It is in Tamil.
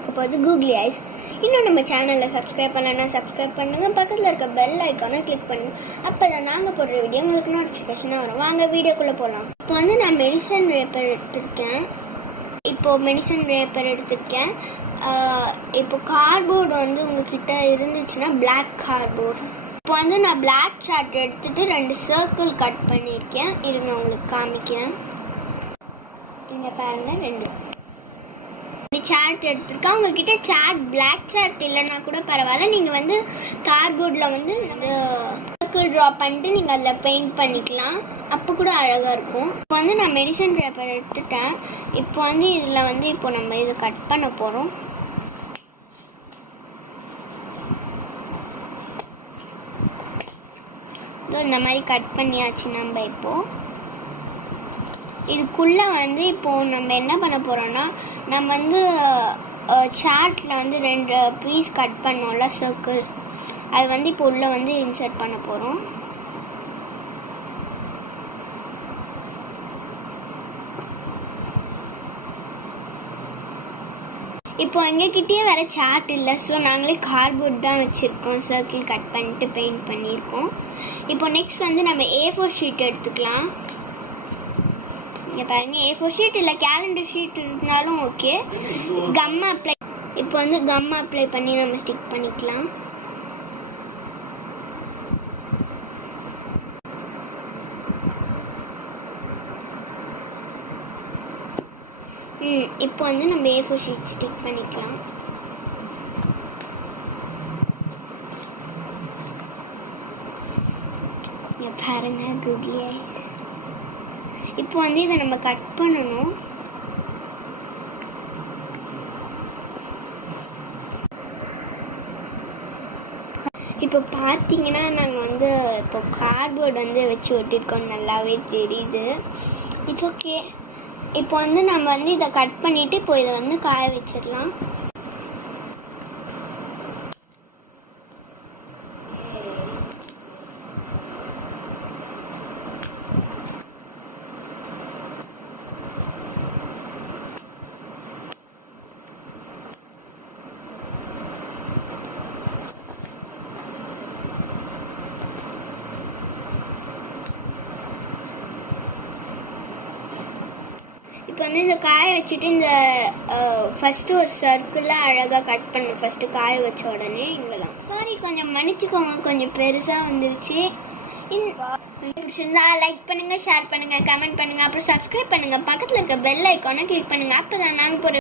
பார்க்க போகிறது கூகுளி ஐஸ். இன்னும் நம்ம சேனலில் சப்ஸ்கிரைப் பண்ணலன்னா சப்ஸ்கிரைப் பண்ணுங்கள், பக்கத்தில் இருக்க பெல் ஐக்கானை கிளிக் பண்ணுங்கள். அப்போ தான் நாங்கள் போடுற வீடியோ உங்களுக்கு நோட்டிஃபிகேஷனாக வரும். வாங்க வீடியோக்குள்ளே போகலாம். இப்போ வந்து நான் மெடிசன் வேப்பர் எடுத்திருக்கேன். இப்போ கார்ட்போர்டு வந்து உங்ககிட்ட இருந்துச்சுன்னா பிளாக் கார்ட்போர்டு. இப்போ வந்து நான் பிளாக் சார்ட் எடுத்துகிட்டு 2 சர்க்கிள் கட் பண்ணியிருக்கேன். இருங்க உங்களுக்கு காமிக்கிறேன். இங்கே பாருங்கள், 2 சார்ட் எடுத்துருக்கேன். உங்ககிட்ட சார்ட் பிளாக் சார்ட் இல்லைன்னா கூட பரவாயில்ல. நீங்கள் வந்து கார்ட்போர்டில் வந்து சர்க்கிள் ட்ரா பண்ணிட்டு நீங்கள் அதில் பெயிண்ட் பண்ணிக்கலாம். அப்போ கூட அழகாக இருக்கும். இப்போ வந்து நான் மெடிசன் பேப்பர் எடுத்துட்டேன். இப்போ வந்து இதில் வந்து இப்போ நம்ம இதை கட் பண்ண போகிறோம். இந்த மாதிரி கட் பண்ணியாச்சு. நம்ம இப்போது இதுக்குள்ளே வந்து இப்போது நம்ம என்ன பண்ண போகிறோன்னா, நம்ம வந்து சார்ட்டில் வந்து 2 பீஸ் கட் பண்ணோம்ல சர்க்கிள், அது வந்து இப்போ உள்ளே வந்து இன்சர்ட் பண்ண போகிறோம். இப்போ எங்ககிட்டயே வேறு சார்ட் இல்லை, ஸோ நாங்களே கார்ட்போர்ட் தான் வச்சுருக்கோம். சர்க்கிள் கட் பண்ணிட்டு பெயிண்ட் பண்ணியிருக்கோம். இப்போ நெக்ஸ்ட் வந்து நம்ம A4 ஷீட் எடுத்துக்கலாம். இங்கே பாருங்கள், A4 ஷீட் இல்லை கேலண்டர் ஷீட் இருந்தாலும் ஓகே. கம் அப்ளை இப்போ வந்து கம் அப்ளை பண்ணி நம்ம ஸ்டிக் பண்ணிக்கலாம். இப்போ வந்து நம்ம A4 ஷீட் ஸ்டிக் பண்ணிக்கலாம். இங்கே பாருங்க கூகுளி ஐஸ். இப்போ வந்து இதை நம்ம கட் பண்ணணும். இப்போ பார்த்தீங்கன்னா நாங்கள் வந்து இப்போ கார்ட்போர்டு வந்து வச்சு ஒட்டியிருக்கோம், நல்லாவே தெரியுது. It's okay. இப்போ வந்து நம்ம வந்து இதை கட் பண்ணிவிட்டு இப்போ இதை வந்து காய வச்சிடலாம். இப்போ வந்து இந்த காய வச்சுட்டு இந்த ஃபஸ்ட்டு ஒரு சர்க்கிளாக அழகாக கட் பண்ணு. ஃபஸ்ட்டு காய வச்ச உடனே இங்கெல்லாம் சாரி கொஞ்சம் மன்னிச்சுக்கோங்க, கொஞ்சம் பெருசாக வந்துருச்சு. பிடிச்சிருந்தா லைக் பண்ணுங்கள், ஷேர் பண்ணுங்கள், கமெண்ட் பண்ணுங்கள், அப்புறம் சப்ஸ்கிரைப் பண்ணுங்கள், பக்கத்தில் இருக்க பெல் ஐக்கானை கிளிக் பண்ணுங்கள். அப்போ தான் நாங்கள் போகிற